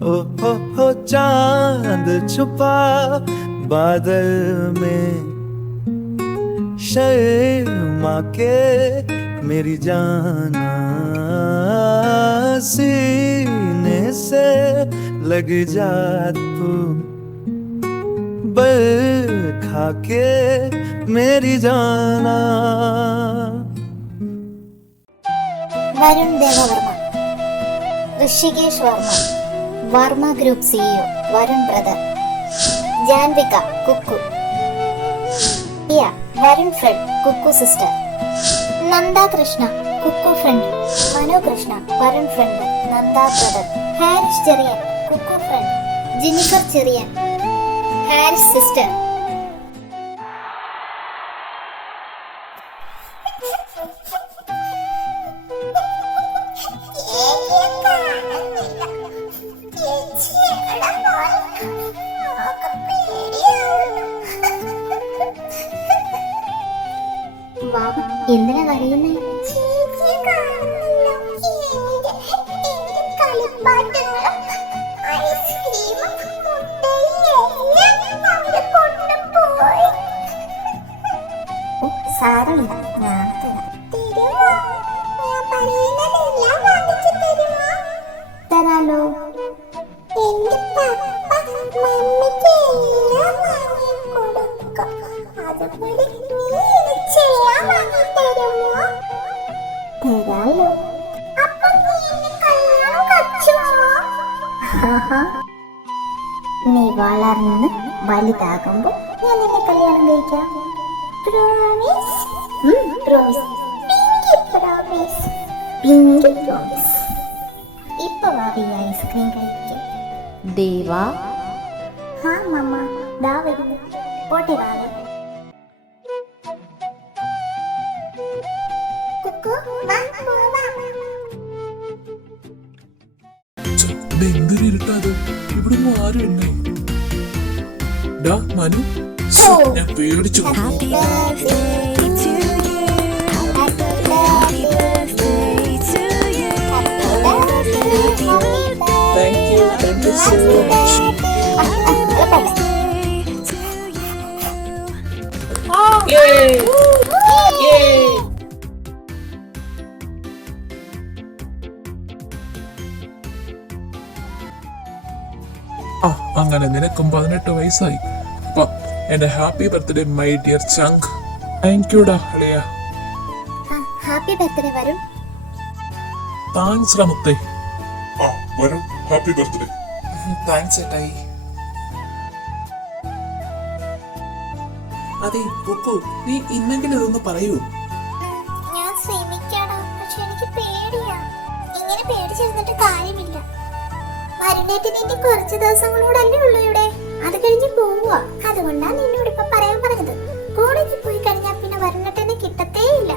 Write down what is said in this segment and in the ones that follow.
ओ हो चांद छुपा बादल में, शर्मा के मेरी जाना सीने से लग जा तू, बरखा के मेरी जाना. Varun Devavarma, Rishikesh Varma, Varma group CEO Varun brother, Janvika Kukku, Priya Varun friend Kukku sister, Nanda Krishna Kukku friend, Manu Krishna Varun friend Nanda brother, Haris Cherian Kukku friend, Jennifer Cherian Haris sister. എന്തിനാ കരയുന്നേ? സാരമില്ല, ഞാൻ തരാലോ. എന്റെ പപ്പ മമ്മിക്ക് എല്ലാം വാങ്ങിക്കൊടുക്കും, അതുപോലെ നീ ചെയ്യാൻ വാങ്ങി തരുമോ? തരാലോ. അപ്പൊ നീ എന്നെ കല്യാണം കഴിച്ചുമോ? നീ വളർന്ന് വലുതാകുമ്പോ ഞാൻ നിന്നെ കല്യാണം കഴിക്കാം. Promise? Promise. Pinky promise. Pinky promise. ഇപ്പൊ ഭാവി ഐസ്ക്രീം കഴിക്കും. ദേവാ. ഹാ മമ്മ, ദാ വരുന്നു. പോട്ടെ ഭാവി. കുക്കു വാ പോവാം. എന്തൊരു ഇരുട്ടാത്, ഇവിടെ ആരും ഇല്ലേ? ഡാ മനു, ഞാൻ പേടിച്ചു. Thank you so much. Yay! Yay! അങ്ങനെ നിനക്കും 18 വയസ്സായി. അപ്പൊ എന്റെ ഹാപ്പി ബർത്ത്ഡേ മൈ ഡിയർ ചങ്ക്. താങ്ക് യു ഡാ അളിയ. Happy birthday Varun. താങ്ക്സ് റമുത്തേ. Varun, happy birthday. താങ്ക്സ് ഏട്ടായി. അതെ കുക്കു, നീ ഇന്നെങ്കിലും ഇതൊന്ന് പറയൂ. ഞാൻ ശ്രമിക്കാടാ, പക്ഷെ എനിക്ക് പേടിയാ. ഇങ്ങനെ പേടിച്ചിരുന്നിട്ട് കാര്യമില്ല. വരുണേറ്റിന്റെ കുറച്ച് ദിവസങ്ങളോടല്ലേ ഉള്ളൂ ഇവിടെ, അത് കഴിഞ്ഞ് പോവുക. അതുകൊണ്ടാണ് നിന്നോട് ഇപ്പൊ പറയാൻ പറഞ്ഞത്. കോളേജിൽ പോയി കഴിഞ്ഞാൽ പിന്നെ വരുണേട്ടനെ കിട്ടത്തേ ഇല്ല,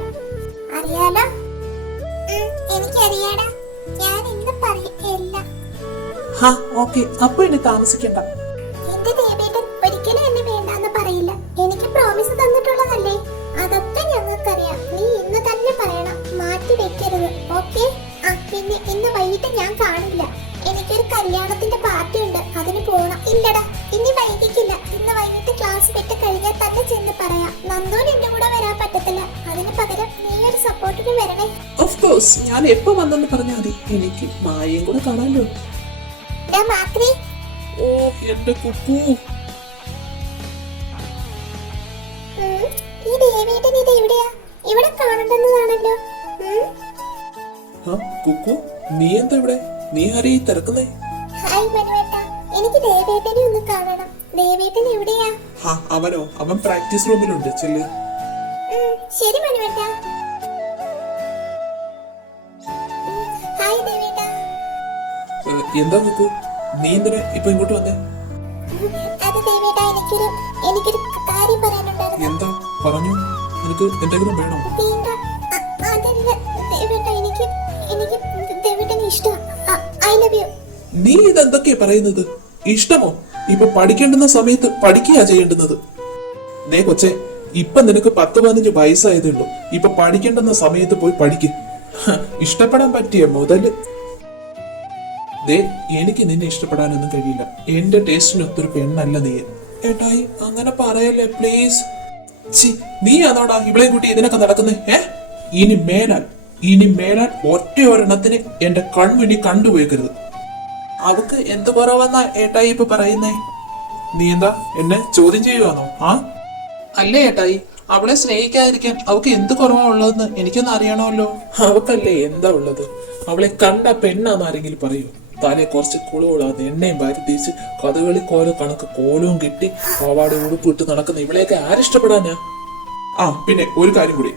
അറിയാലോ? എനിക്കറിയാടാ, ഞാൻ ഇന്ന് പറയില്ല. അപ്പൊ ഇനി താമസിക്കണ്ട. എന്റെ ദേവേട്ടൻ ഒരിക്കലും എന്നെ വേണ്ടാന്ന് പറയില്ല. എനിക്ക് പ്രോമിസ് തന്നിട്ടുള്ളതല്ലേ, അതൊക്കെ ഞങ്ങൾക്കറിയാം. നീ ഇന്ന് തന്നെ പറയണം, മാറ്റി വെക്കരുത്. ഓക്കെ? പിന്നെ ഇന്ന് വൈകിട്ട് ഞാൻ കാണില്ല. എനിക്കൊരു കല്യാണത്തിന്റെ പാർട്ടി ഉണ്ട്, അതിന് പോണം. ഇല്ലടാ, ഇനി വൈകിക്കില്ല. ഇന്ന് വൈകിട്ട് ക്ലാസ് വിട്ട് കഴിഞ്ഞാൽ തന്നെ ചെന്ന് പറയാം. നന്ദുവിന് എന്റെ കൂടെ വരാൻ പറ്റത്തില്ല. അതിന് പകരം നീ ഒരു സപ്പോർട്ടിന് വരണേ. ഓഫ് കോഴ്സ്, ഞാൻ എപ്പോ വന്നെന്ന് പറഞ്ഞാൽ മതി. എനിക്ക് മായയും കൂടെ കാണാമല്ലോ. ഓ എന്റെ കുക്കു. ഈ ദേവേട്ടൻ ഇത് എവിടെയാ? ഇവിടെ കാണണ്ടെന്നതാണല്ലോ. കുക്കു, നീ എന്താ ഇവിടെ? നീ ആരെയും തിരക്കുന്നേ? ഹായ് മനുവേട്ട, എനിക്ക് ദേവേട്ടനെ ഒന്ന് കാണണം. ദേവേട്ടൻ എവിടെയാ? അവനോ? അവൻ പ്രാക്ടീസ് റൂമിലുണ്ട്. ചെല്ല്. ശരി മനുവേട്ട. ഹായ് ദേവേട്ട. എന്താ കുക്കു, നീ എന്തിനാ ഇപ്പൊ ഇങ്ങോട്ട് വന്നേ? അത് ദേവേട്ട, എനിക്കൊരു കാര്യം പറയാനുണ്ടായിരുന്നു. എന്താ പറഞ്ഞു? നിനക്ക് എന്തെങ്കിലും വേണോ? അതല്ല ദേവേട്ട, എനിക്ക് ദേവേട്ടനെ ഇഷ്ടം. I love you. നീ ഇതെന്തൊക്കെയാ പറയുന്നത്? ഇഷ്ടമോ? ഇപ്പൊ പഠിക്കേണ്ടുന്ന സമയത്ത് പഠിക്കുകയാ ചെയ്യേണ്ടുന്നത്. നേ കൊച്ചെ, ഇപ്പൊ നിനക്ക് 10-15 വയസ്സായതേ ഉള്ളൂ. ഇപ്പൊ പഠിക്കേണ്ടുന്ന സമയത്ത് പോയി പഠിക്ക്. ഇഷ്ടപ്പെടാൻ പറ്റിയ മുതല്. ദേ എനിക്ക് നിന്നെ ഇഷ്ടപ്പെടാനൊന്നും കഴിയില്ല. എന്റെ ടേസ്റ്റിനൊത്തൊരു പെണ്ണല്ല നീ. ഏട്ടായി അങ്ങനെ പറയല്ലേ പ്ലീസ്. നീ ആണോടാ ഇവളെ കൂട്ടി ഇതിനൊക്കെ നടക്കുന്നേ? ഇനി മേലാൽ ഒറ്റ ഒരെണ്ണത്തിന് എന്റെ കൺമുന്നിൽ കണ്ടുപോയിക്കരുത്. അവക്ക് എന്ത് കുറവെന്നാ ഏട്ടായി ഇപ്പൊ പറയുന്നേ? നീ എന്താ എന്നെ ചോദ്യം ചെയ്യുവാണോ? അല്ലേ ഏട്ടായി, അവളെ സ്നേഹിക്കാതിരിക്കാൻ അവക്ക് എന്ത് കുറവാ ഉള്ളതെന്ന് എനിക്കൊന്ന് അറിയണമല്ലോ. അവക്കല്ലേ എന്താ ഉള്ളത്? അവളെ കണ്ട പെണ്ണാന്ന് ആരെങ്കിലും പറയൂ? തലേ കുറച്ച് കുളുകുളാന്ന് എണ്ണയും വാരി തിരിച്ച് കഥകളി കോലം കണക്ക് കോലവും കെട്ടി പാവാട് ഉടുപ്പ് ഇട്ട് നടക്കുന്ന ഇവളെയൊക്കെ ആരിഷ്ടപ്പെടാനാ? പിന്നെ ഒരു കാര്യം കൂടി,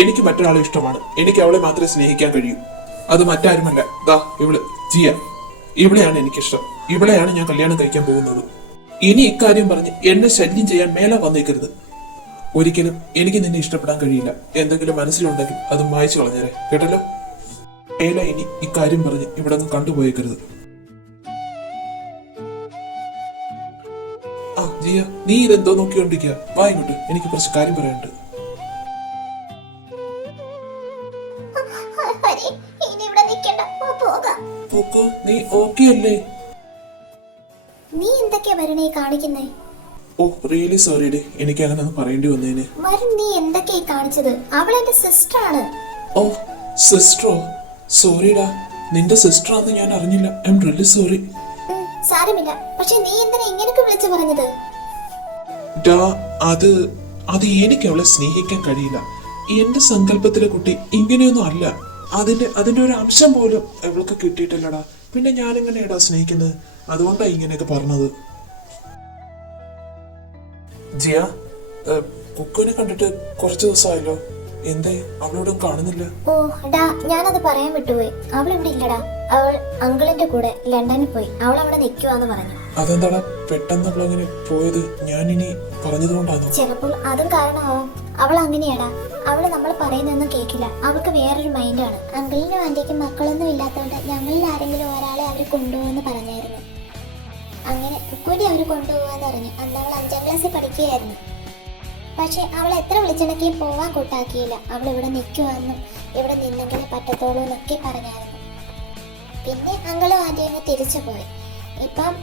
എനിക്ക് മറ്റൊരാളെ ഇഷ്ടമാണ്. എനിക്ക് അവളെ മാത്രമേ സ്നേഹിക്കാൻ കഴിയൂ. അത് മറ്റാരുമല്ല, ദാ ഇവള് ജിയ. ഇവളെയാണ് എനിക്കിഷ്ടം. ഇവളെയാണ് ഞാൻ കല്യാണം കഴിക്കാൻ പോകുന്നത്. ഇനി ഇക്കാര്യം പറഞ്ഞ് എന്നെ ശല്യം ചെയ്യാൻ മേലെ വന്നേക്കരുത്. ഒരിക്കലും എനിക്ക് നിന്നെ ഇഷ്ടപ്പെടാൻ കഴിയില്ല. എന്തെങ്കിലും മനസ്സിലുണ്ടെങ്കിൽ അത് മായ്ച്ചു കളഞ്ഞേരെ, കേട്ടല്ലോ? മേലെ ഇനി ഇക്കാര്യം പറഞ്ഞ് ഇവിടെ നിന്ന് കണ്ടുപോയേക്കരുത്. ജിയ, നീ ഇതെന്തോ നോക്കിക്കൊണ്ടിരിക്കുക? വാ ഇങ്ങോട്ട്, എനിക്ക് കുറച്ച് കാര്യം പറയാനുണ്ട്. ഇനി ഇവിടെ നിൽക്കണ്ട, പോകാം. പൂക്കു, നീ ഓക്കെ അല്ലേ? നീ എന്തൊക്കെയാ വരണേ കാണിക്കുന്നേ? റിയലി സോറി ഡേ, എനിക്ക് അങ്ങനെ ഒന്നും പറയേണ്ടി വന്നേനെ. വരും, നീ എന്തൊക്കെയാ കാണിച്ചത്? അവൾ എന്റെ സിസ്റ്റർ ആണ്. സിസ്റ്ററോ? സോറിടാ, നിന്റെ സിസ്റ്റർ ആണെന്ന് ഞാൻ അറിഞ്ഞില്ല. I am really sorry. സാരമില്ല, പക്ഷെ നീ എന്തിനാ ഇങ്ങനെയൊക്കെ വിളിച്ചു പറഞ്ഞത്? അത് എനിക്ക് അവളെ സ്നേഹിക്കാൻ കഴിയില്ല. എന്റെ സങ്കല്പത്തിലെ കുട്ടി ഇങ്ങനെയൊന്നും അല്ല. അതിന്റെ ഒരു അംശം പോലും അവൾക്ക് കിട്ടിയിട്ടില്ലടാ. പിന്നെ ഞാൻ എങ്ങനെയാടാ സ്നേഹിക്കുന്നത്? അതുകൊണ്ടാ ഇങ്ങനെയൊക്കെ പറഞ്ഞത്. ജിയ, കുക്കുവിനെ കണ്ടിട്ട് കുറച്ച് ദിവസമായല്ലോ. എന്തേ അവളോടും കാണുന്നില്ല? ഞാനത് പറയാൻ വിട്ടുപോയി. അവൾ ഇവിടെ ഇല്ലടാ. അവൾ അങ്കിളിന്റെ കൂടെ ലണ്ടനിൽ പോയി. അവൾ അവിടെ നിൽക്കുവാന്ന് പറഞ്ഞു. അതെന്താടാ പെട്ടെന്ന് അവളങ്ങനെ പോയത്? ഞാൻ ഇനി പറഞ്ഞതുകൊണ്ടാണോ? ചിലപ്പോൾ അതും കാരണമാവും. അവൾ അങ്ങനെയാടാ. അവള് നമ്മൾ പറയുന്നൊന്നും കേൾക്കില്ല. അവൾക്ക് വേറൊരു മൈൻഡാണ്. അങ്കിളിനും ആന്റിക്കും മക്കളൊന്നും ഇല്ലാത്തതുകൊണ്ട് ഞങ്ങളിൽ ആരെങ്കിലും ഒരാളെ അവർ കൊണ്ടുപോകുമെന്ന് പറഞ്ഞായിരുന്നു. അങ്ങനെ കുക്കുവിനെ അവർ കൊണ്ടുപോകാന്ന് പറഞ്ഞു. അന്ന് അവൾ 5ാം ക്ലാസ്സിൽ പഠിക്കുകയായിരുന്നു. പക്ഷെ അവൾ എത്ര വിളിച്ചിടക്കിയും പോവാൻ കൂട്ടാക്കിയില്ല. അവൾ ഇവിടെ നിൽക്കുവാന്നും ഇവിടെ നിന്നെങ്കിലേ പറ്റത്തോളൂ എന്നൊക്കെ പറഞ്ഞായിരുന്നു. പിന്നെ അങ്കിളും ആന്റിയും തിരിച്ചു പോയി. ഇപ്പം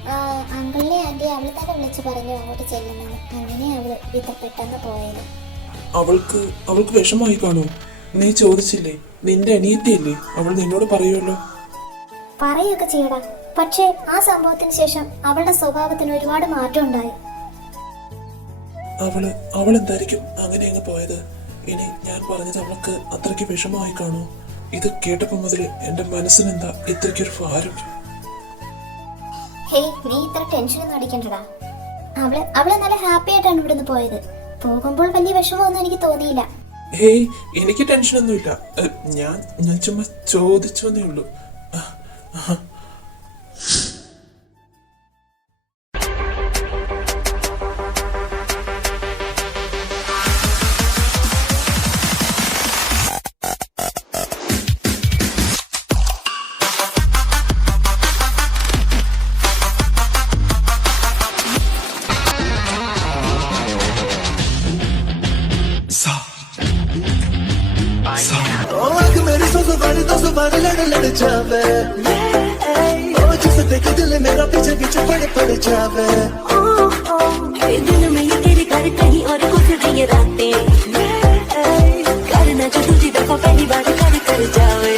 അങ്കിളിനെ ആന്റി അവൾ തന്നെ വിളിച്ച് പറഞ്ഞു അങ്ങോട്ട് ചെല്ലുന്നത്. അങ്ങനെ അവള് ഇത് പെട്ടെന്ന് പോയത്. അവൾക്ക് വിഷമായി കാണൂ. നീ ചോദിച്ചില്ലേ? നിന്റെ അനിയത്തിയല്ലേ? അവൾ നിന്നോട് പറയുമല്ലോ. പറയുകയൊക്കെ ചെയ്യടാ. പക്ഷേ ആ സംഭവത്തിന് ശേഷം അവളുടെ സ്വഭാവത്തിന് ഒരുപാട് മാറ്റം ഉണ്ടായി. അവൾ എന്തായിരിക്കും അങ്ങനെ അങ്ങ് പോയത്? ഇനി ഞാൻ പറഞ്ഞത് അവൾക്ക് അത്രയ്ക്ക് വിഷമമായി കാണൂ. ഇത് കേട്ടപ്പോ മുതൽ എന്റെ മനസ്സിനെന്താ ഇത്രയ്ക്കൊരു ഭാരം. നീ ഇത്ര ടെൻഷനൊന്നും അടിക്കണ്ടടാ. അവള് നല്ല ഹാപ്പി ആയിട്ടാണ് ഇവിടുന്ന് പോയത്. പോകുമ്പോൾ വലിയ വിഷമമൊന്നും എനിക്ക് തോന്നിയില്ല. എനിക്ക് ടെൻഷനൊന്നുമില്ല. ഞാൻ ചുമ്മാ ചോദിച്ചോന്നേ ഉള്ളൂ. लड़ जावे जिसे देख दिल मेरा पीछे पीछे पड़ जावे दिल में ये तेरे घर कहीं और गुजर गई रातें करना जो तुझी दफा पहली बार कर जावे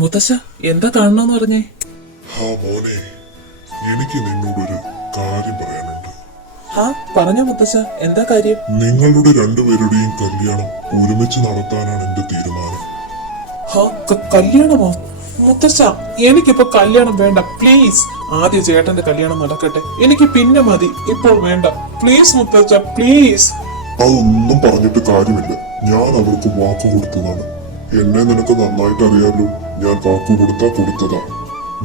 മുത്തശ്ശ, എന്താ കാണണമെന്ന് പറഞ്ഞേ? മോനെ, എനിക്ക് നിന്നോടൊരു കാര്യം പറയാനുണ്ട്. പറഞ്ഞോ മുത്തശ്ശ, എന്താ കാര്യം? നിങ്ങളുടെ രണ്ടുപേരുടെയും കല്യാണം ഒരുമിച്ച് നടത്താനാണ് എന്റെ തീരുമാനം. കല്യാണമോ? മുത്തശ്ശ, എനിക്കിപ്പോ കല്യാണം വേണ്ട, പ്ലീസ്. ആദ്യം ചേട്ടന്റെ കല്യാണം നടക്കട്ടെ, എനിക്ക് പിന്നെ മതി, ഇപ്പോൾ വേണ്ട. പ്ലീസ് മുത്തശ്ശ, പ്ലീസ്. അതൊന്നും പറഞ്ഞിട്ട് കാര്യമില്ല. ഞാൻ അവർക്ക് വാക്ക് കൊടുത്തതാണ്. എന്നെ നിനക്ക് നന്നായിട്ട് അറിയാലോ. ഞാൻ വാക്ക് കൊടുത്തതാ.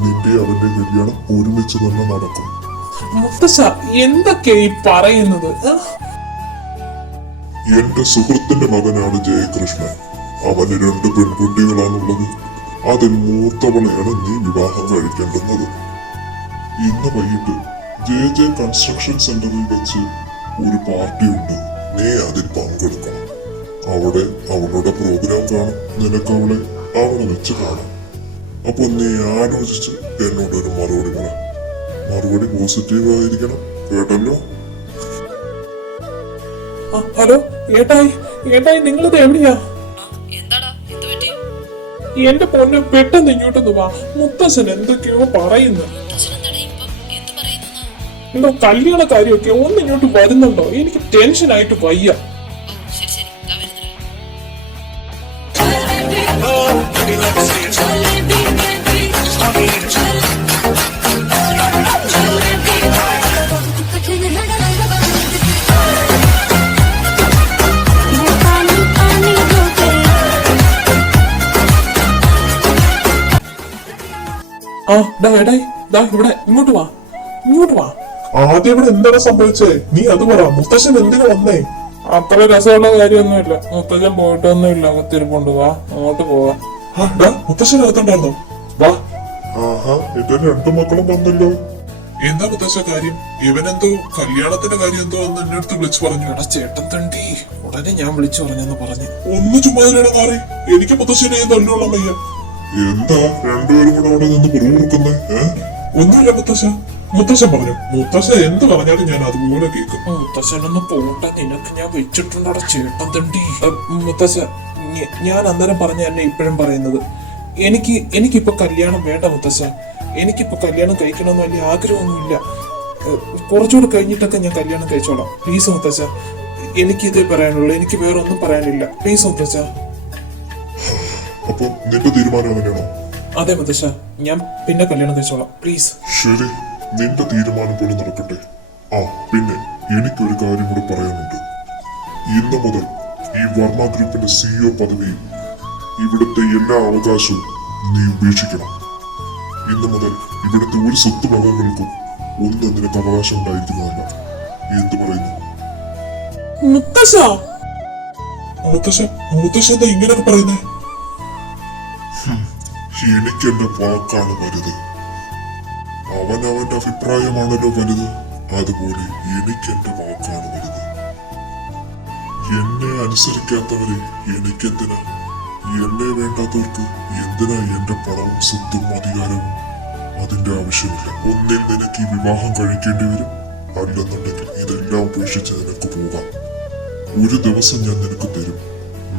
നിന്റെ അവന്റെ കല്യാണം ഒരുമിച്ച് തന്നെ നടക്കും. മുത്തശ്ശ, എന്തൊക്കെയാ ഈ പറയുന്നത്? എന്റെ സുഹൃത്തിന്റെ മകനാണ് ജയകൃഷ്ണൻ. അവന് 2 പെൺകുട്ടികളാണുള്ളത്. അതിൽ മൂത്തവളെയാണ് നീ വിവാഹം കഴിക്കേണ്ടുന്നത്. ഇന്ന് വൈകിട്ട് JJ കൺസ്ട്രക്ഷൻ സെന്ററിൽ വെച്ച് ഒരു പാർട്ടിയുണ്ട്. നീ അതിൽ പങ്കെടുക്കണം. അവിടെ അവളുടെ പ്രോഗ്രാം കാണും. നിനക്ക് അവിടെ വെച്ച് കാണാം. അപ്പൊ നീ ആലോചിച്ച് എന്നോടൊരു മറുപടി പറ. മറുപടി പോസിറ്റീവ് ആയിരിക്കണം, കേട്ടല്ലോ? ഹലോ ഏട്ടായി, ഏട്ടായി നിങ്ങളിത് എവിടെയാ? എന്റെ പൊന്നെ പെട്ടെന്ന് ഇങ്ങോട്ടൊന്ന് വാ. മുത്തശ്ശൻ എന്തൊക്കെയോ പറയുന്നു. എന്തോ കല്യാണ കാര്യമൊക്കെ ഒന്ന് ഇങ്ങോട്ട് വരുന്നുണ്ടോ? എനിക്ക് ടെൻഷനായിട്ട് വയ്യ. ഏട്ടായി ദാ ഇവിടെ ഇങ്ങോട്ട് വാ, ഇങ്ങോട്ട് വാ. ആദ്യം ഇവിടെ എന്താണ് സംഭവിച്ചേ? നീ അത് പറ. മുത്തശ്ശൻ എന്തിനു വന്നേ? അത്ര രസമുള്ള കാര്യമൊന്നുമില്ല. മുത്തച്ഛൻ പോയിട്ടൊന്നുമില്ല. അകത്തിരിപ്പുണ്ട്. വാ, അങ്ങോട്ട് പോവാ. മുത്തശ്ശൻ അകത്തുണ്ടായിരുന്നോ? വാ. ആഹാ, എന്റെ 2 മക്കളും വന്നല്ലോ. എന്താ മുത്തശ്ശ കാര്യം? ഇവനെന്തോ കല്യാണത്തിന്റെ കാര്യം എന്തോ എന്ന് എന്റെ അടുത്ത് വിളിച്ചു പറഞ്ഞു. എടാ ചേട്ടൻ തണ്ടി, ഉടനെ ഞാൻ വിളിച്ചു പറഞ്ഞെന്ന് പറഞ്ഞു. ഒന്ന് ചുമ്മാതിലൂടെ മാറി. എനിക്ക് മുത്തശ്ശനെ തല്ലുള്ള വയ്യ. എന്താ രണ്ടുപേരും കൂടെ അവിടെ നിന്ന് പുറകുറുക്കുന്നേ? ഒന്നുമില്ല മുത്തശ്ശ. മുത്തശ്ശൻ പറഞ്ഞു. മുത്തശ്ശൻ എന്ത് പറഞ്ഞാലും ഞാൻ അതുപോലെ കേൾക്കും. മുത്തശ്ശനൊന്ന് പോട്ടെ, നിനക്ക് ഞാൻ വെച്ചിട്ടുണ്ടോ ചേട്ടൻ തണ്ടി. മുത്തശ്ശ, ഞാൻ അന്നേരം പറഞ്ഞ എന്നെ ഇപ്പോഴും പറയുന്നത്, എനിക്കിപ്പോ കല്യാണം വേണ്ട മുത്തശ്ശ. എനിക്കിപ്പോ കല്യാണം കഴിക്കണമെന്ന് വലിയ ആഗ്രഹമൊന്നുമില്ല. കുറച്ചുകൂടെ കഴിഞ്ഞിട്ടൊക്കെ ഞാൻ കല്യാണം കഴിച്ചോളാം. പ്ലീസ് മുത്തശ്ശ, എനിക്കിതേ പറയാനുള്ളൂ. എനിക്ക് വേറെ ഒന്നും പറയാനില്ല. പ്ലീസ് മുത്തശ്ശ. അപ്പൊ നിന്റെ തീരുമാനം അങ്ങനെയാണോ? അതെ മുത്തശ്ശ, ഞാൻ പിന്നെ കല്യാണം കഴിച്ചോളാം. പ്ലീസ്. ശരി, നിന്റെ തീരുമാനം പോലെ നടക്കട്ടെ. പിന്നെ എനിക്കൊരു കാര്യം കൂടി പറയാനുണ്ട്. ഇന്ന് മുതൽ ഈ വർമ്മ ഗ്രൂപ്പിന്റെ CEO പദവിയും ഇവിടുത്തെ എല്ലാ അവകാശവും നീ ഉപേക്ഷിക്കണം. ഇന്ന് മുതൽ ഇവിടുത്തെ ഒരു സ്വത്ത് ഭാഗങ്ങൾക്കും ഒന്നും നിനക്ക് അവകാശം ഉണ്ടായിരിക്കുന്നതല്ല. എന്ത് പറയുന്നു? മുത്തശ്ശ, മുത്തശ്ശ എന്താ ഇങ്ങനെയൊക്കെ പറയുന്നേ? എനിക്കെന്റെ വാക്കാണ് വലുത്. അവന്റെ അഭിപ്രായമാണല്ലോ വലുത്. അതുപോലെ എനിക്കെന്റെ വാക്കാണ് വലുത്. എന്നെ അനുസരിക്കാത്തവരെ എനിക്കെന്തിനാ? എന്നെ വേണ്ടാത്തവർക്ക് എന്തിനാ എന്റെ പണവും സ്വത്തും അധികാരവും? അതിന്റെ ആവശ്യമില്ല. ഒന്നിൽ നിനക്ക് ഈ വിവാഹം കഴിക്കേണ്ടി വരും, അല്ലെന്നുണ്ടെങ്കിൽ ഇതെല്ലാം ഉപേക്ഷിച്ച് നിനക്ക് പോകാം. ഒരു ദിവസം ഞാൻ നിനക്ക് തരും.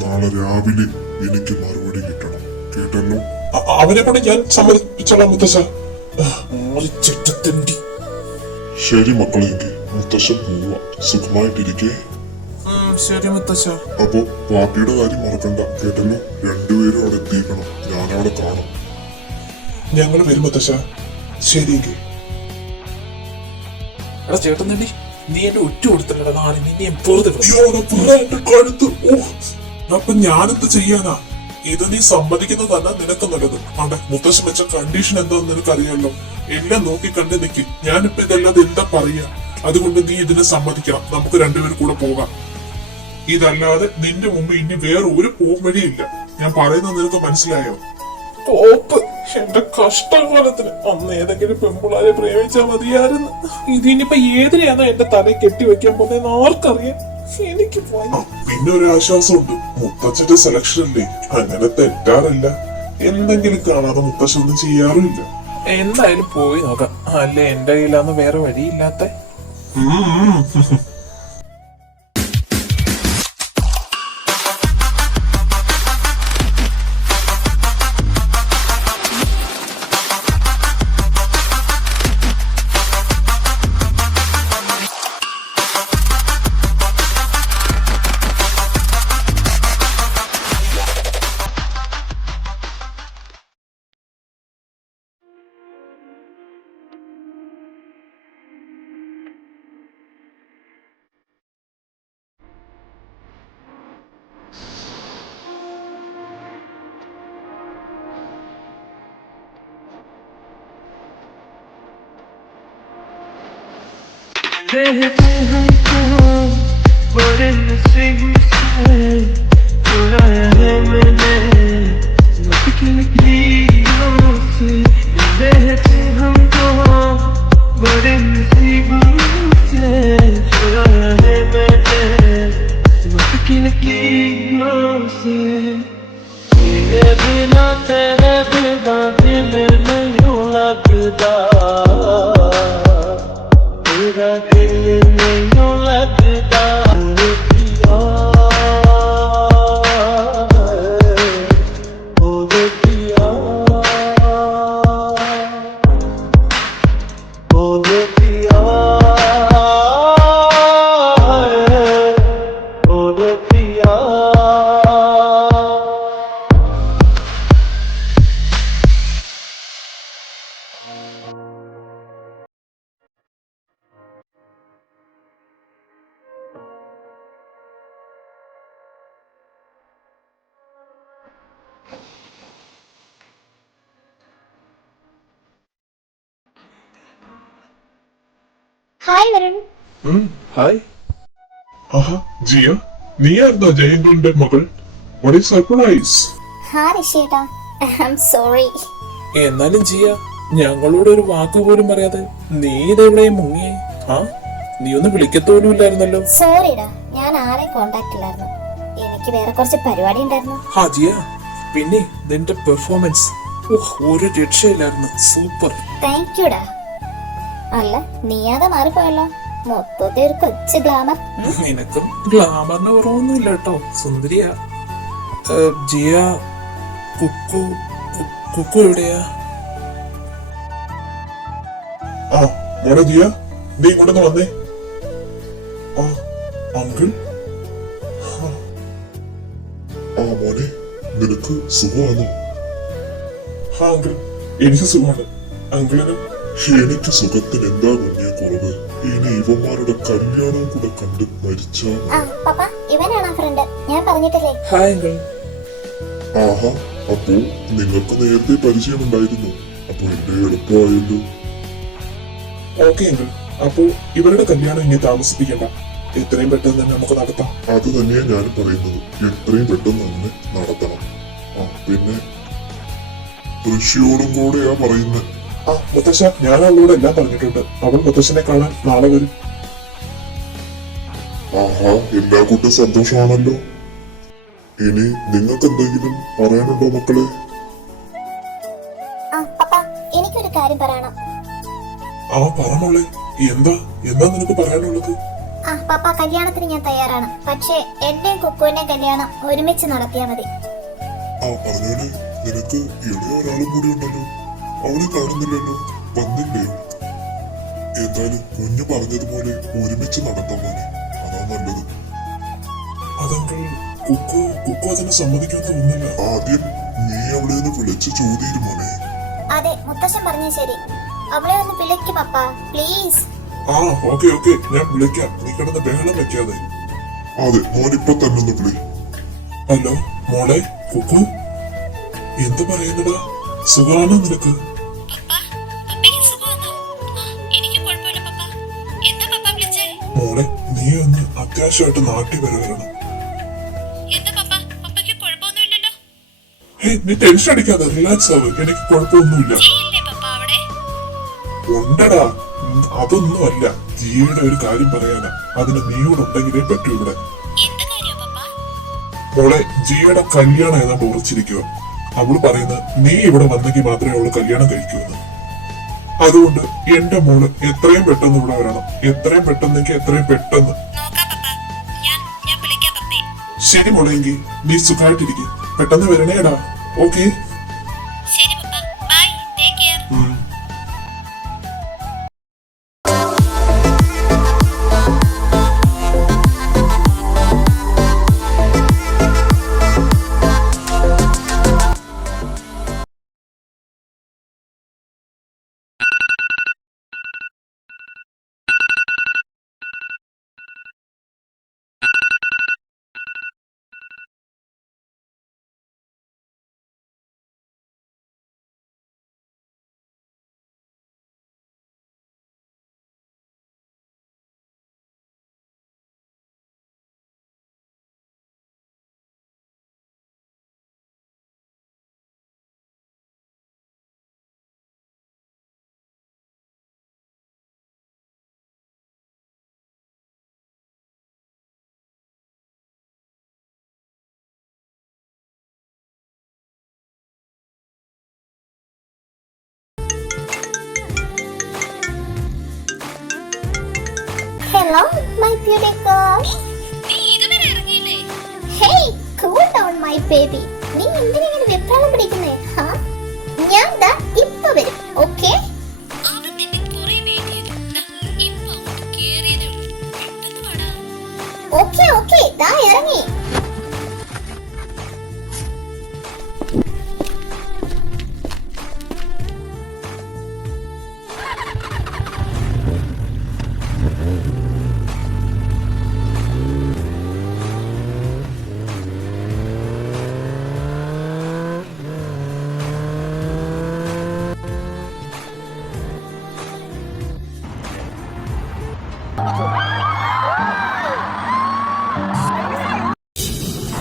നാളെ രാവിലെ എനിക്ക് മറുപടി കിട്ടണം, കേട്ടല്ലോ? അവനെ കൊണ്ട് ഞാൻ സമ്മതിപ്പിച്ചോളാം മുത്തശ്ശ. ശരി മക്കളെങ്കിൽ മുത്തശ്ശൻ പോവാ. സുഖമായിട്ടിരിക്കേ. ശരി മുത്തശ്ശ. അപ്പൊ പാർട്ടിയുടെ കാര്യം മറക്കണ്ട, കേട്ടല്ലോ? രണ്ടുപേരും അവിടെ എത്തിക്കണം. ഞാൻ അവിടെ കാണും. ഞങ്ങൾ വരും മുത്തശ്ശ. ശരിയെങ്കിൽ. എടാ ചേട്ടൻ തണ്ടി, നീ എന്റെ ഒറ്റ കൊടുത്തില്ലടാ. നാളെ നിന്നെ വെറുതെ കഴുത്ത്. അപ്പൊ ഞാനെന്ത് ചെയ്യാനാ? ഇത് നീ സമ്മതിക്കുന്നത് തന്നെ നിനക്ക് നല്ലത്. ആണ്ടെ, മുത്തശ്ശൻ വെച്ച കണ്ടീഷൻ എന്താന്ന് നിനക്ക് അറിയാലോ. എല്ലാം നോക്കി കണ്ട് നിൽക്കി. ഞാനിപ്പോ ഇതല്ലാതെ എന്താ പറയാ? അതുകൊണ്ട് നീ ഇതിനെ സമ്മതിക്കണം. നമുക്ക് രണ്ടുപേരും കൂടെ പോകാം. ഇതല്ലാതെ നിന്റെ മുമ്പ് ഇനി വേറെ ഒരു പോംവഴിയില്ല. ഞാൻ പറയുന്നത് നിനക്ക് മനസ്സിലായോ? പോപ്പ്, എന്റെ കഷ്ടകാലത്തിന് അന്ന് ഏതെങ്കിലും പെൺപിള്ളാരെ പ്രേമിച്ചാൽ മതിയായിരുന്നു. ഇതിനിപ്പോ ഏതിനെയാണോ എന്റെ തല കെട്ടിവെക്കാൻ പോകുന്നതെന്ന് ആർക്കറിയാം? എനിക്ക് പിന്നെ ഒരു ആശ്വാസമുണ്ട്. മുത്തച്ഛന്റെ സെലക്ഷൻ അല്ലേ, അങ്ങനെ തെറ്റാറില്ല. എന്തെങ്കിലും കാണാതെ മുത്തച്ഛൻ ഒന്നും ചെയ്യാറില്ല. എന്തായാലും പോയി നോക്കാം. അല്ലേ എന്റെ കയ്യിലാന്ന് വേറെ വഴിയില്ലാത്ത. बड़े नसीब से चुराया है मैंने मुश्किल की से मिले थे हम तो बड़े नसीब से चुराया है मैंने मुश्किल की से तेरे बिना दिल नहीं लगता तेरा दिल नहीं लगता पिया ओ पिया ओ पिया ओ पिया ഹായ് വരുൺ. ഹായ്. ആഹാ ജിയ, നീയായിരുന്നോ ജയങ്കളുടെ മകൾ? വളരെ സർപ്രൈസ്. ഹാ ഋഷിയേട്ടാ, ഐ ആം സോറി. എന്നാലും ജിയ, ഞങ്ങളോട് ഒരു വാക്ക് പോലും പറയാതെ നീ ഇതെവിടെയും മുങ്ങിയേ? ആ, നീ ഒന്ന് വിളിക്കത്തോലും ഇല്ലായിരുന്നല്ലോ. സോറിടാ, ഞാൻ ആരെയും കോണ്ടാക്ട് ഇല്ലായിരുന്നു. എനിക്ക് വേറെ കുറച്ച് പരിപാടി ഉണ്ടായിരുന്നു. ഹാ ജിയ, പിന്നെ നിന്റെ പെർഫോമൻസ് ഒരു രക്ഷയില്ലായിരുന്നു. സൂപ്പർ. താങ്ക് യുടാ. അല്ല, നീയാതെ മാറിപ്പോയല്ലോ. മൊത്തത്തിൽ ഒരു കൊച്ചു ഗ്ലാമർ. നിനക്കും ഗ്ലാമറിന് കുറവൊന്നുമില്ല കേട്ടോ, സുന്ദരിയാ. ജിയ, കുക്കു കുക്കു എവിടെയാ? ആ മോളെ ജിയ, നീ ഇങ്ങോട്ടൊന്ന് വന്നേ. ആ അങ്കിൾ. ആ മോനെ, നിനക്ക് സുഖമാണോ? ആ അങ്കിൾ, എനിക്ക് സുഖമാണ്. അങ്കിളിനും എനിക്ക് സുഖത്തിന് എന്താ കുഞ്ഞെ കുറവ്? ഇനി ഇവന്മാരുടെ കല്യാണം കൂടെ കണ്ട് മരിച്ചാ ആ പപ്പ, ഇവനാണ് ഫ്രണ്ട്. ഞാൻ പറഞ്ഞിട്ടില്ലേ? Hi uncle. ആഹാ, അപ്പോ നിങ്ങൾക്ക് നേരത്തെ പരിചയമുണ്ടായിരുന്നു. അപ്പൊ എന്റെ എളുപ്പമായല്ലോ. ഓക്കെ അങ്കിൾ, അപ്പോ ഇവരുടെ കല്യാണം ഇനി താമസിപ്പിക്കണ്ട. എത്രയും പെട്ടെന്ന് തന്നെ നമുക്ക് നടത്താം. അത് തന്നെയാ ഞാൻ പറയുന്നത്, എത്രയും പെട്ടെന്ന് തന്നെ നടത്തണം. ആ പിന്നെ ഋഷിയോടും കൂടെയാ പറയുന്നത്. ആ മുത്തശ്ശ, ഞാൻ അവളോട് എല്ലാം പറഞ്ഞിട്ടുണ്ട്. അവൾ മുത്തശ്ശനെ കാണാൻ നാളെ വരും. ആഹാ, എല്ലാ കൂട്ടും സന്തോഷമാണല്ലോ. ഇനി നിങ്ങൾക്ക് എന്തെങ്കിലും പറയാനുണ്ടോ മക്കളെ? ആ പപ്പ, എനിക്കൊരു കാര്യം പറയണം. ആ പറ മോളെ, എന്താ നിനക്ക് പറയാനുള്ളത്? ആ പപ്പ, കല്യാണത്തിന് ഞാൻ തയ്യാറാണ്. പക്ഷേ എന്റെയും കുക്കുവിന്റെയും കല്യാണം ഒരുമിച്ച് നടത്തിയാ മതി. ആ പറഞ്ഞോളെ, നിനക്ക് ഇളയ ഒരാളും കൂടി ഉണ്ടല്ലോ. അവളെ കാണുന്നില്ലല്ലോ, വന്നില്ലേ? എന്തായാലും കുഞ്ഞു പറഞ്ഞതുപോലെ ഒരുമിച്ച് നടത്താൻ മോനെ, അതാ നല്ലത്. അതെങ്കിൽ കുക്കു അതിനെ സമ്മതിക്കാൻ തോന്നുന്നില്ല. ആദ്യം നീ അവളെ ഒന്ന് വിളിച്ച് ചോദിയിരു മോനെ. അതെ, മുത്തശ്ശൻ പറഞ്ഞ ശരി. അവളെ ഒന്ന് വിളിക്ക് പപ്പ, പ്ലീസ്. ആ ഓക്കെ ഞാൻ വിളിക്കാം. നീ കിടന്ന് ബഹളം വെക്കാതെ. അതെ, മോനിപ്പൊ തന്നെ ഒന്ന് വിളി. ഹലോ മോളെ, കുക്കു എന്ത് പറയുന്നടാ? സുഖാണോ നിനക്ക്? മോളെ, നീ ഒന്ന് അത്യാവശ്യമായിട്ട് നാട്ടിൽ വരണം. നീ ടെൻഷൻ അടിക്കാതെ റിലാക്സ് ആവ്. എനിക്ക് കുഴപ്പമൊന്നുമില്ല. ഉണ്ടടാ, അതൊന്നുമല്ല. ജിയുടെ ഒരു കാര്യം പറയാനാ. അതിന് നീയോട് ഉണ്ടെങ്കിലേ പറ്റൂ ഇവിടെ. മോളെ, ജിയുടെ കല്യാണം ഏതാണ്ട് ഉറച്ചിരിക്കുക. അവള് പറയുന്നത് നീ ഇവിടെ വന്നെങ്കിൽ മാത്രമേ അവള് കല്യാണം കഴിക്കൂന്ന്. അതുകൊണ്ട് എന്റെ മോള് എത്രയും പെട്ടെന്ന് ഇവിടെ വരണം. എത്രയും പെട്ടെന്നെങ്കിൽ എത്രയും പെട്ടെന്ന്. ശരി മോളെങ്കിൽ നീ സുഖമായിട്ടിരിക്കും. പെട്ടെന്ന് വരണേടാ. Okay. Hello, my beauty girl. Hey, cool down, my baby. നീ എന്തിനാ വെപ്രാളം പിടിക്കുന്നേ? ഞാൻ ദാ ഇപ്പൊ വരും, ഓക്കേ? ഓക്കേ, ദാ ഇറങ്ങി.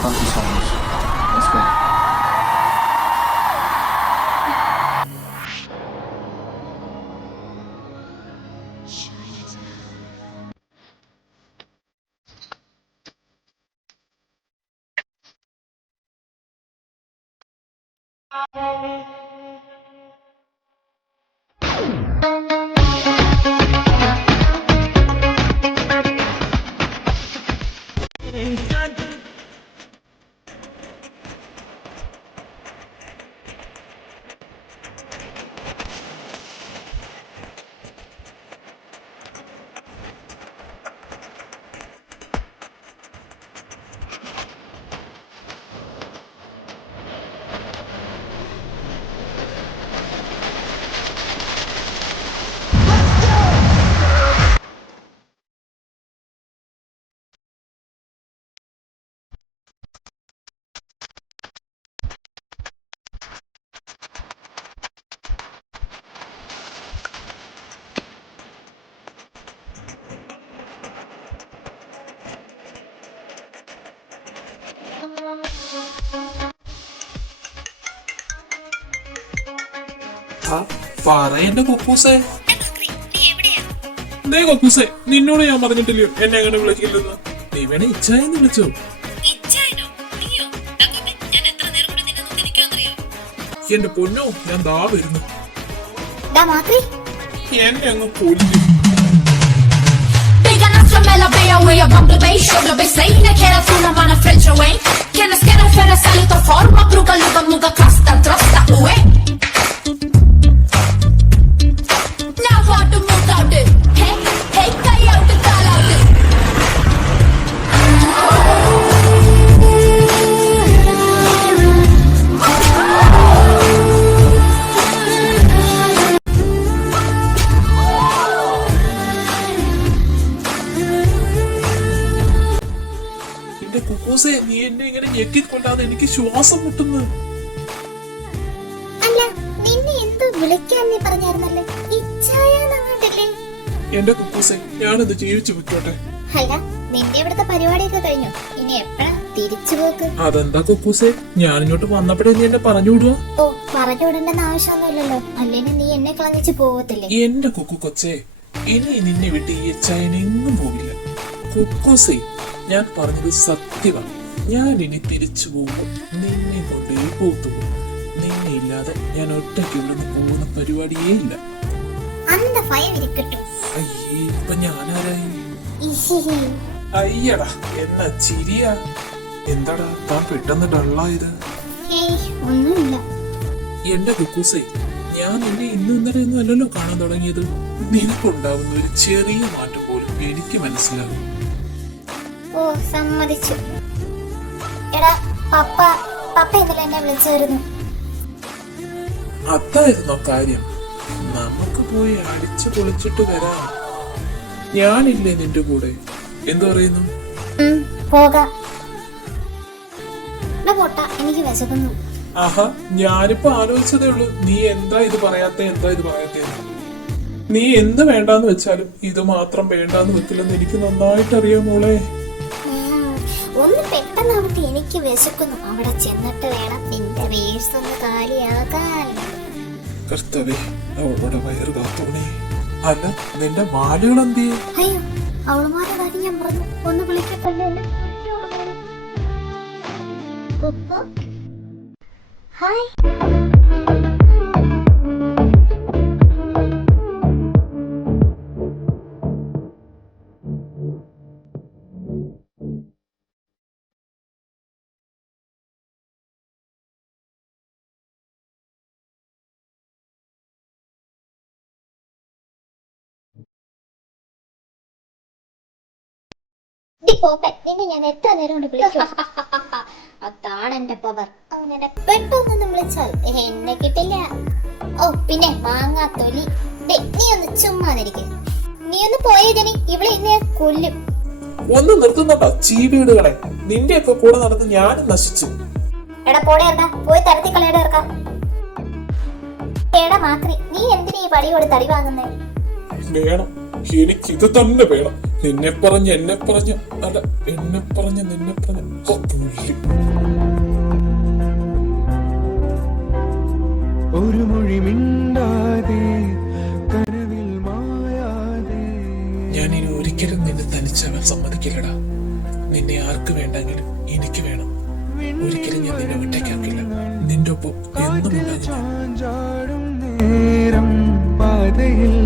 Thank you so much. Let's go. പറയെന്റെ കുക്കൂസേ. ദേ കുക്കൂസേ, നിന്നോട് ഞാൻ പറഞ്ഞിട്ടില്ലയോ എന്നെ അങ്ങനെ വിളിക്കില്ലെന്ന്? നീ വേണേ ഇച്ചായെന്ന് വിളിച്ചോ. എന്റെ പൊന്നോ, ഞാൻ ദാ വരുന്നു. എന്നെ അങ്ങ് കൊല്ലും. Bygga natt som eller bya och jag bombar dig. Shoulder base, säg när kera fulla man a French away. Kan jag skära för att sälja och forma. Brukar lugga mugga kasta, trosta away. Now what do move out it? Hey, kai out it, call out it. കുക്കൂസേ, നീ എന്നെ ഇങ്ങനെ ഞെക്കിക്കൊണ്ടാതെ എനിക്ക് ശ്വാസം മുട്ടുന്നു. അല്ല, നിന്നെ എന്തു വിളിക്കാൻ നീ പറഞ്ഞായിരുന്നല്ലേ? ഇച്ചായന്നങ്ങാണ്ടല്ലേ? എന്റെ കുക്കൂസേ, ഞാനത് ജീവിച്ചു വിട്ടോട്ടെ. അല്ല, നിന്റെ ഇവിടുത്തെ പരിപാടിയൊക്കെ കഴിഞ്ഞു. ഇനി എപ്പോഴാ തിരിച്ചു പോക്ക്? അതെന്താ കുക്കൂസേ, ഞാനിങ്ങോട്ട് വന്നപ്പോഴേ നീ എന്നെ പറഞ്ഞു വിടുക? ഓ, പറഞ്ഞു വിടേണ്ടെന്ന് ആവശ്യമൊന്നുമില്ലല്ലോ. അല്ലെങ്കിൽ നീ എന്നെ കളഞ്ഞിച്ച് പോകത്തില്ലേ? എന്റെ കുക്കു കൊച്ചേ, ഇനി നിന്നെ വിട്ട് ഈ ചായന എങ്ങും പോകില്ല. കുക്കൂസേ, ഞാൻ പറഞ്ഞത് സത്യമാണ്. ഞാൻ ഇനി തിരിച്ചു പോകുമ്പോൾ നിന്നെ കൊണ്ടേ പോത്തുള്ളൂ. നിന്നെ ഇല്ലാതെ ഞാൻ ഒറ്റയ്ക്ക് ഇവിടുന്ന് പോകുന്ന പരിപാടിയേ ഇല്ല. അയ്യേ, ഇപ്പൊ ഞാനാരായി? അയ്യടാ, എന്നാ ചിരിയാ? എന്താടാ താൻ പെട്ടെന്ന് ഡള്ളായത്? ഒന്നുമില്ല. എന്റെ കുക്കൂസേ, ഞാൻ നിന്നെ ഇന്നലെ ഒന്നും അല്ലല്ലോ കാണാൻ തുടങ്ങിയത്. നിനക്കുണ്ടാവുന്ന ഒരു ചെറിയ മാറ്റം പോലും എനിക്ക് മനസ്സിലാകും. ഓ, സമ്മതിച്ചു. എടാ, പപ്പ ഇന്നലെ എന്നെ വിളിച്ചായിരുന്നു. അതായിരുന്നോ കാര്യം? നമുക്ക് പോയി അടിച്ചു പൊളിച്ചിട്ട് വരാം. ഞാനില്ലേ നിന്റെ കൂടെ? എന്തു പറയുന്നു? പോകാം. പോട്ടാ, എനിക്ക് വിശക്കുന്നു. ആഹാ, ഞാനിപ്പോ ആലോചിച്ചതേ ഉള്ളൂ, നീ എന്താ ഇത് പറയാത്ത? നീ എന്ത് വേണ്ടാന്ന് വെച്ചാലും ഇത് മാത്രം വേണ്ടാന്ന് വെക്കില്ലെന്ന് എനിക്ക് നന്നായിട്ട് അറിയാം മോളെ. ഒന്ന് പെട്ടെന്നാവട്ടെ, എനിക്ക് വിശക്കുന്നു. അവിടെ ചെന്നിട്ട് വേണം നിന്റെ വേഴ്സ് ഒന്ന് കാലിയാകാൻ. കർത്തവേ, അവളുടെ വയറ് കാത്തോണേ. അല്ല, നിന്റെ മാലുകൾ എന്തിയെ? അയ്യോ, അവളുമാരുടെ കാര്യം ഞാൻ പറഞ്ഞു. ഒന്ന് വിളിക്കട്ടല്ലേ? ഹായ്. നിന്നെ ഞാൻ എത്ര നേരം കൊണ്ട് വിളിക്കും അതാണ് എന്റെ പവർ. അങ്ങനെ പെട്ടെന്നൊന്നും വിളിച്ചാൽ എന്നെ കിട്ടില്ല. ഓ പിന്നെ മാങ്ങാ തൊലി. നീ ഒന്ന് ചുമ്മാതിരിക്കെ. നീ ഒന്ന് പോയേ ജനി, ഇവിടെ ഇന്ന് ഞാൻ കൊല്ലും. ഒന്ന് നിർത്തുന്നുണ്ടോ ചീവീടുകളെ? നിന്റെയൊക്കെ കൂടെ നടന്ന് ഞാനും നശിച്ചു. എടാ പോടെ ഇറങ്ങാ, പോയി തരത്തി കളയുടെ ഇറക്കാം. എടാ മാക്രി, നീ എന്തിനാ ഈ പടി കൊടുത്ത് അടി വാങ്ങുന്നേ? വേണം, എനിക്കിത് തന്നെ വേണം. നിന്നെ പറഞ്ഞ് എന്നെ പറഞ്ഞ് അല്ല, എന്നെ പറഞ്ഞ് നിന്നെ പറഞ്ഞ് ഒരു മൊഴി മിണ്ടാതെ കനവിൽ മായാതെ. ഞാൻ ഇനി ഒരിക്കലും നിന്നെ തനിച്ചാവാൻ സമ്മതിക്കില്ലടാ. നിന്നെ ആർക്ക് വേണ്ടെങ്കിലും എനിക്ക് വേണം. ഒരിക്കലും ഞാൻ നിന്നെ ഒറ്റയ്ക്കാക്കില്ല. നിന്റെ ഒപ്പം എന്നും ഉണ്ടാകും. ചാഞ്ചാടും നേരം പാതയിൽ